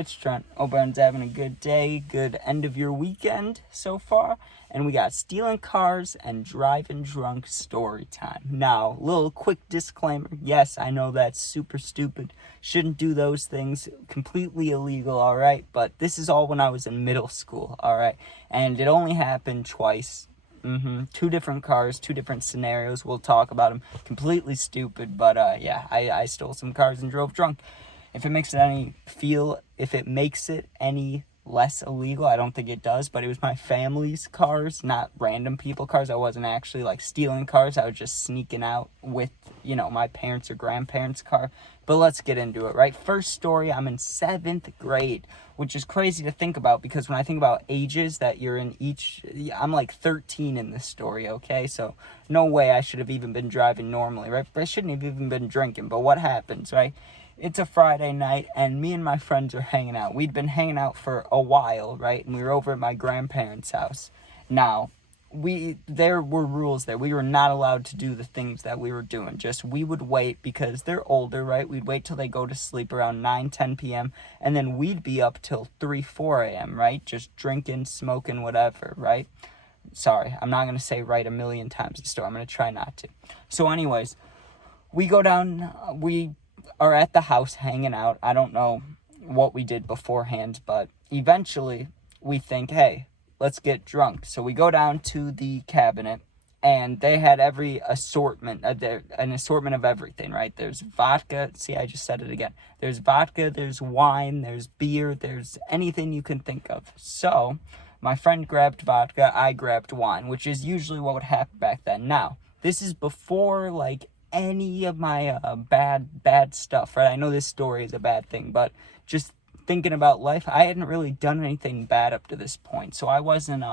it's Trent. Hope everyone's having a good day, good end of your weekend so far. And we got stealing cars and driving drunk story time. Now, little quick disclaimer. Yes, I know that's super stupid. Shouldn't do those things. Completely illegal, alright? But this is all when I was in middle school, alright? And it only happened twice. Two different cars, two different scenarios. We'll talk about them. Completely stupid, but yeah, I stole some cars and drove drunk. If it makes it any less illegal, I don't think it does, but it was my family's cars, not random people cars. I wasn't actually like stealing cars. I was just sneaking out with, my parents' or grandparents' car. But let's get into it, right? First story, I'm in 7th grade, which is crazy to think about because when I think about ages that you're in I'm like 13 in this story, okay? So no way I should have even been driving normally, right? But I shouldn't have even been drinking. But what happens, right? It's a Friday night, and me and my friends are hanging out. We'd been hanging out for a while, right? And we were over at my grandparents' house. Now, there were rules there. We were not allowed to do the things that we were doing. Just we would wait because they're older, right? We'd wait till they go to sleep around 9-10 p.m. And then we'd be up till 3-4 a.m., right? Just drinking, smoking, whatever, right? Sorry, I'm not going to say right a million times the story. I'm going to try not to. So anyways, we go down, we are at the house hanging out. I don't know what we did beforehand, but eventually we think, hey, let's get drunk. So we go down to the cabinet, and they had every assortment, an assortment of everything, right? There's vodka. See, I just said it again. There's vodka, there's wine, there's beer, there's anything you can think of. So my friend grabbed vodka, I grabbed wine, which is usually what would happen back then. Now, this is before, like, any of my bad stuff, right? I know this story is a bad thing, but just thinking about life, I hadn't really done anything bad up to this point, so I wasn't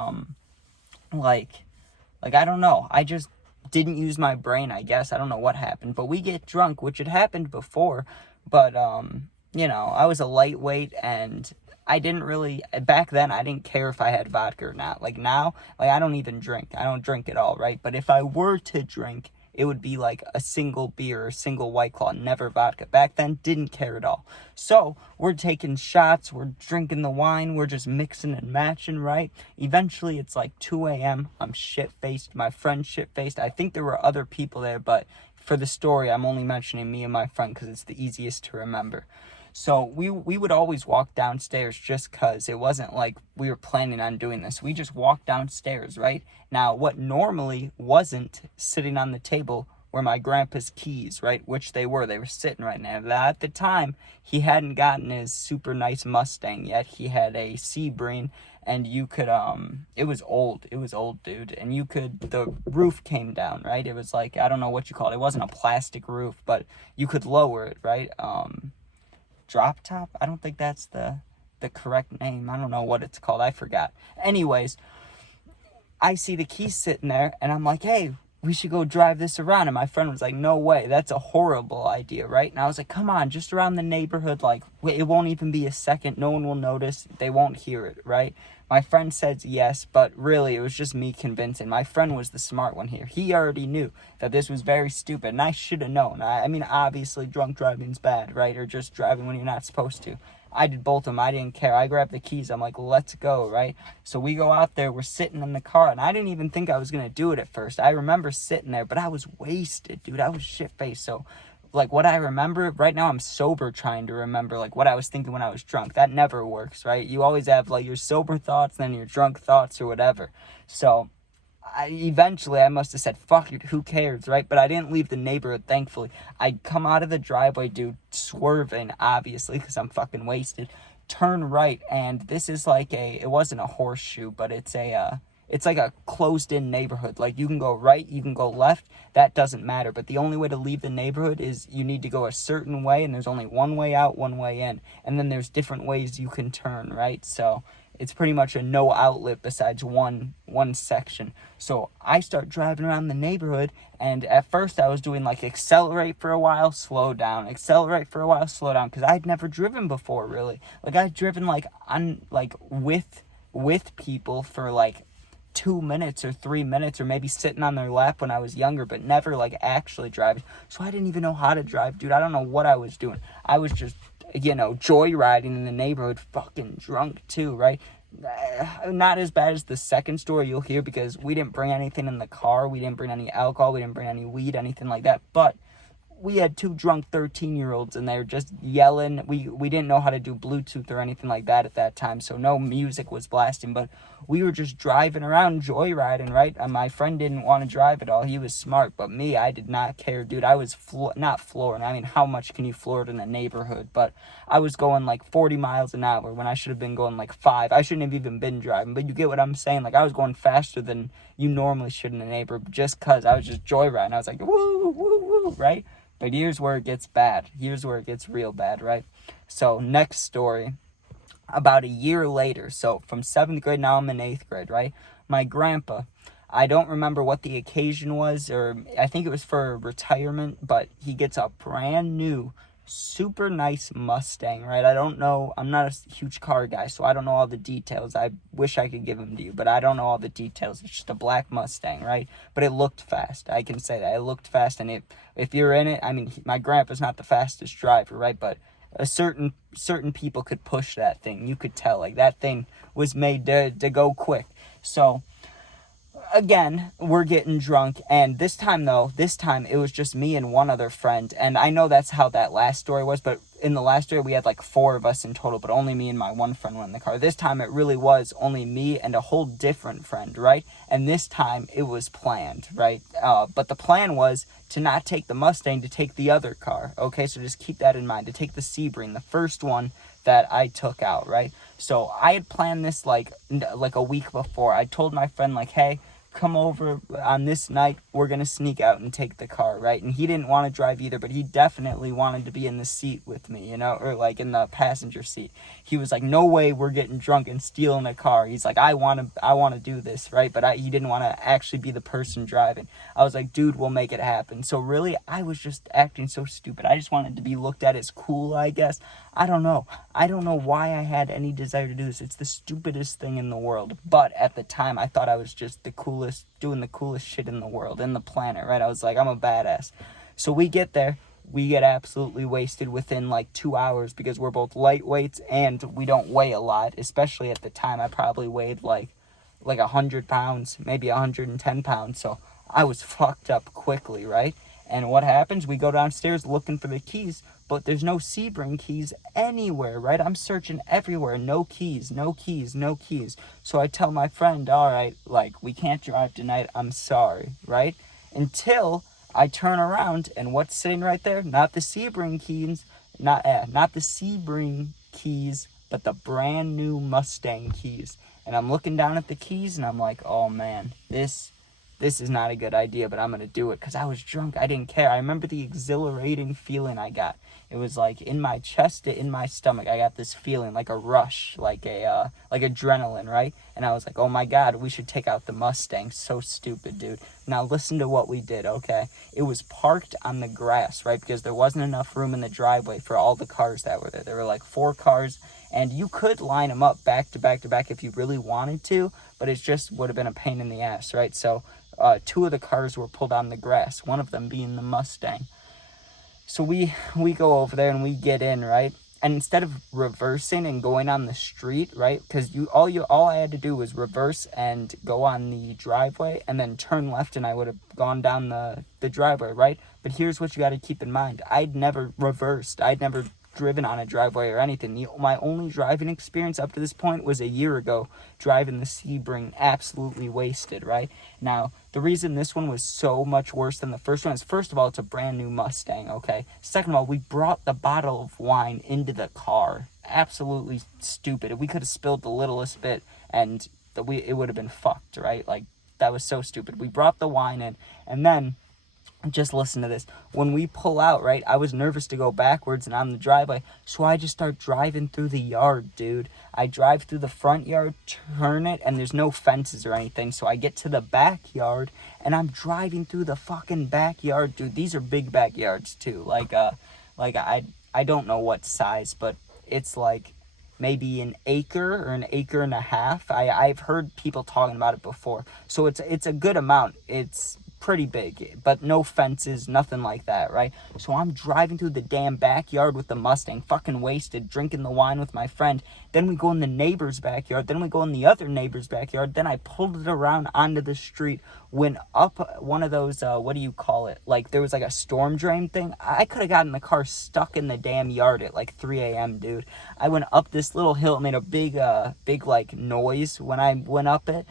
like I don't know, I just didn't use my brain, I guess. I don't know what happened, but we get drunk, which had happened before, but I was a lightweight, and I didn't really, back then, I didn't care if I had vodka or not. Like now, I don't even drink. I don't drink at all, right? But if I were to drink, it would be like a single beer or a single White Claw, never vodka. Back then, didn't care at all. So, we're taking shots, we're drinking the wine, we're just mixing and matching, right? Eventually, it's like 2 a.m., I'm shit-faced, my friend's shit-faced. I think there were other people there, but for the story, I'm only mentioning me and my friend because it's the easiest to remember. So we would always walk downstairs just because it wasn't like we were planning on doing this. We just walked downstairs, right? Now, what normally wasn't sitting on the table were my grandpa's keys, right? Which they were sitting right now. At the time, he hadn't gotten his super nice Mustang yet. He had a Sebring, and you could, it was old, dude. And the roof came down, right? It was like, I don't know what you call it. It wasn't a plastic roof, but you could lower it, right? Drop top? I don't think that's the correct name. I don't know what it's called. I forgot. Anyways, I see the keys sitting there, and I'm like, hey, we should go drive this around. And my friend was like, no way. That's a horrible idea, right? And I was like, come on, just around the neighborhood. Like, it won't even be a second. No one will notice. They won't hear it, right? My friend says yes, but really, it was just me convincing. My friend was the smart one here. He already knew that this was very stupid, and I should have known. I mean, obviously, drunk driving's bad, right? Or just driving when you're not supposed to. I did both of them. I didn't care. I grabbed the keys. I'm like, let's go, right? So we go out there. We're sitting in the car, and I didn't even think I was going to do it at first. I remember sitting there, but I was wasted, dude. I was shit-faced, so like what I remember right now, I'm sober trying to remember like what I was thinking when I was drunk. That never works, right? You always have like your sober thoughts, then your drunk thoughts or whatever. So eventually I must have said, fuck it, who cares, right? But I didn't leave the neighborhood, thankfully. I come out of the driveway, dude, swerving, obviously, because I'm fucking wasted. Turn right, and this is like it wasn't a horseshoe, but it's like a closed-in neighborhood. Like, you can go right, you can go left. That doesn't matter. But the only way to leave the neighborhood is you need to go a certain way, and there's only one way out, one way in. And then there's different ways you can turn, right? So it's pretty much a no outlet besides one section. So I start driving around the neighborhood, and at first I was doing, like, accelerate for a while, slow down. Accelerate for a while, slow down. Because I'd never driven before, really. Like, I'd driven, like, with people for, like, 2 minutes or 3 minutes, or maybe sitting on their lap when I was younger, but never like actually driving. So I didn't even know how to drive, dude. I don't know what I was doing. I was just joyriding in the neighborhood, fucking drunk too, right? Not as bad as the second story you'll hear, because we didn't bring anything in the car. We didn't bring any alcohol. We didn't bring any weed, anything like that. But we had two drunk 13-year-olds, and they were just yelling. We didn't know how to do Bluetooth or anything like that at that time, so no music was blasting, but we were just driving around joyriding, right? And my friend didn't want to drive at all. He was smart, but me, I did not care, dude. I was not flooring. I mean, how much can you floor it in a neighborhood? But I was going like 40 miles an hour when I should have been going like 5. I shouldn't have even been driving, but you get what I'm saying. Like, I was going faster than you normally should in a neighborhood, just because I was just joyriding. I was like, woo, woo, woo, right? But here's where it gets bad. Here's where it gets real bad, right? So next story, about a year later. So from 7th grade, now I'm in 8th grade, right? My grandpa, I don't remember what the occasion was, or I think it was for retirement, but he gets a brand new, super nice Mustang, right? I don't know. I'm not a huge car guy, so I don't know all the details. I wish I could give them to you, but I don't know all the details. It's just a black Mustang, right? But it looked fast. I can say that. It looked fast, and if you're in it, I mean, my grandpa's not the fastest driver, right? But certain people could push that thing. You could tell, like, that thing was made to go quick. So again, we're getting drunk, and this time it was just me and one other friend. And I know that's how that last story was, but in the last story we had like 4 of us in total, but only me and my one friend went in the car. This time it really was only me and a whole different friend, right? And this time it was planned, right? But the plan was to not take the Mustang, to take the other car. Okay, so just keep that in mind, to take the Sebring, the first one that I took out, right? So I had planned this like a week before. I told my friend, like, hey, come over on this night, we're gonna sneak out and take the car, right? And he didn't want to drive either, but he definitely wanted to be in the seat with me, or like in the passenger seat. He was like, no way we're getting drunk and stealing a car. He's like, I want to do this, right? But he didn't want to actually be the person driving. I was like, dude, we'll make it happen. So really, I was just acting so stupid. I just wanted to be looked at as cool, I guess. I don't know why I had any desire to do this. It's the stupidest thing in the world. But at the time, I thought I was just the coolest, doing the coolest shit in the world, in the planet, right? I was like, I'm a badass. So we get there. We get absolutely wasted within like 2 hours, because we're both lightweights and we don't weigh a lot. Especially at the time, I probably weighed like 100 pounds, maybe 110 pounds. So I was fucked up quickly, right? And what happens? We go downstairs looking for the keys, but there's no Sebring keys anywhere, right? I'm searching everywhere. No keys, no keys, no keys. So I tell my friend, all right, like, we can't drive tonight. I'm sorry, right? Until I turn around, and what's sitting right there? Not the Sebring keys, not the Sebring keys, but the brand new Mustang keys. And I'm looking down at the keys, and I'm like, oh man, this is not a good idea, but I'm going to do it, because I was drunk. I didn't care. I remember the exhilarating feeling I got. It was like in my chest, in my stomach, I got this feeling, like a rush, like adrenaline, right? And I was like, oh my God, we should take out the Mustang. So stupid, dude. Now listen to what we did, okay? It was parked on the grass, right? Because there wasn't enough room in the driveway for all the cars that were there. There were like 4 cars, and you could line them up back to back to back if you really wanted to, but it just would have been a pain in the ass, right? So 2 of the cars were pulled on the grass, one of them being the Mustang. So we go over there and we get in, right? And instead of reversing and going on the street, right? Because all I had to do was reverse and go on the driveway and then turn left, and I would have gone down the driveway, right? But here's what you got to keep in mind. I'd never reversed. I'd never driven on a driveway or anything. My only driving experience up to this point was a year ago, driving the Sebring absolutely wasted, right? Now, the reason this one was so much worse than the first one is, first of all, it's a brand new Mustang, okay? Second of all, we brought the bottle of wine into the car. Absolutely stupid. If we could have spilled the littlest bit, and it would have been fucked, right? Like, that was so stupid. We brought the wine in, and then just listen to this. When we pull out, right, I was nervous to go backwards and on the driveway, so I just start driving through the yard, dude. I drive through the front yard, turn it, and there's no fences or anything, so I get to the backyard, and I'm driving through the fucking backyard, dude. These are big backyards, too. Like I don't know what size, but it's like maybe an acre or an acre and a half. I've heard people talking about it before, so it's a good amount. It's pretty big, but no fences, nothing like that, right? So I'm driving through the damn backyard with the Mustang, fucking wasted, drinking the wine with my friend. Then we go in the neighbor's backyard. Then we go in the other neighbor's backyard. Then I pulled it around onto the street, went up one of those, what do you call it? Like, there was like a storm drain thing. I could have gotten the car stuck in the damn yard at like 3 a.m., dude. I went up this little hill. It made a big, like, noise when I went up it.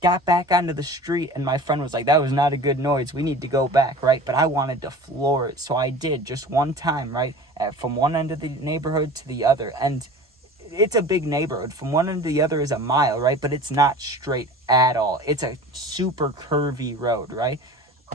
Got back onto the street, and my friend was like, that was not a good noise. We need to go back, right? But I wanted to floor it, so I did just one time, right? From one end of the neighborhood to the other. And it's a big neighborhood. From one end to the other is a mile, right? But it's not straight at all. It's a super curvy road, right?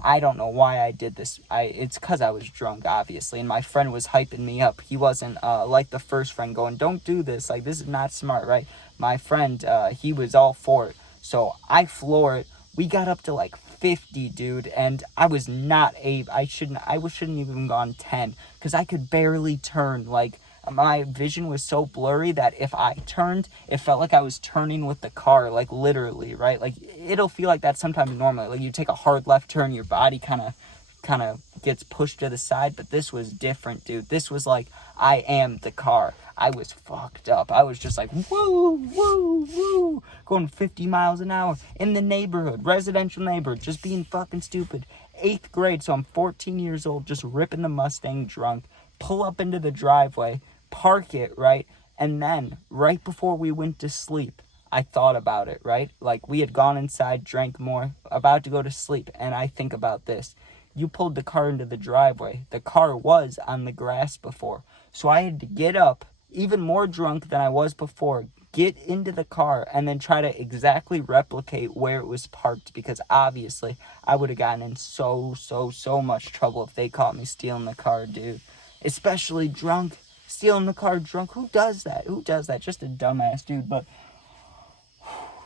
I don't know why I did this. It's because I was drunk, obviously, and my friend was hyping me up. He wasn't like the first friend going, don't do this. Like, this is not smart, right? My friend, he was all for it. So I floor it. We got up to like 50, dude, and I was not I shouldn't even gone 10, because I could barely turn. Like, my vision was so blurry that if I turned, it felt like I was turning with the car, like, literally, right? Like, it'll feel like that sometimes normally. Like, you take a hard left turn, your body kind of gets pushed to the side, but this was different, dude. This was like, I am the car. I was fucked up. I was just like, woo, woo, woo, going 50 miles an hour in the neighborhood, residential neighborhood, just being fucking stupid. 8th grade, so I'm 14 years old, just ripping the Mustang drunk, pull up into the driveway, park it, right? And then, right before we went to sleep, I thought about it, right? Like, we had gone inside, drank more, about to go to sleep, and I think about this. You pulled the car into the driveway. The car was on the grass before. So I had to get up, even more drunk than I was before, get into the car, and then try to exactly replicate where it was parked, because obviously I would have gotten in so much trouble if they caught me stealing the car, dude. Especially drunk. Stealing the car drunk. Who does that? Just a dumbass, dude. But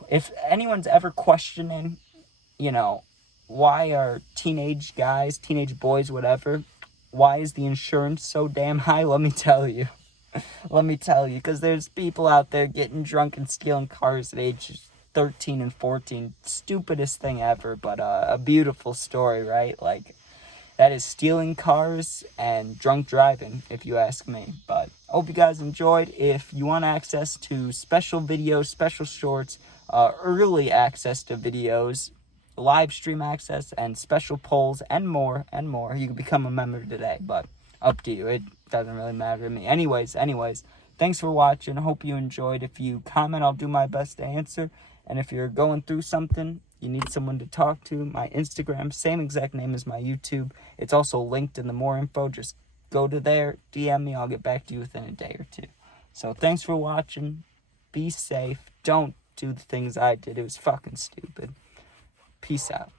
if anyone's ever questioning, why are teenage guys, teenage boys, whatever, why is the insurance so damn high? Let me tell you. Because there's people out there getting drunk and stealing cars at ages 13 and 14. Stupidest thing ever, but a beautiful story, right? Like, that is stealing cars and drunk driving, if you ask me. But I hope you guys enjoyed. If you want access to special videos, special shorts, early access to videos, live stream access, and special polls, and more, you can become a member today. But up to you. It doesn't really matter to me. Anyways, thanks for watching. I hope you enjoyed. If you comment, I'll do my best to answer. And if you're going through something, you need someone to talk to, my Instagram, same exact name as my YouTube. It's also linked in the more info. Just go to there, DM me. I'll get back to you within a day or two. So thanks for watching. Be safe. Don't do the things I did. It was fucking stupid. Peace out.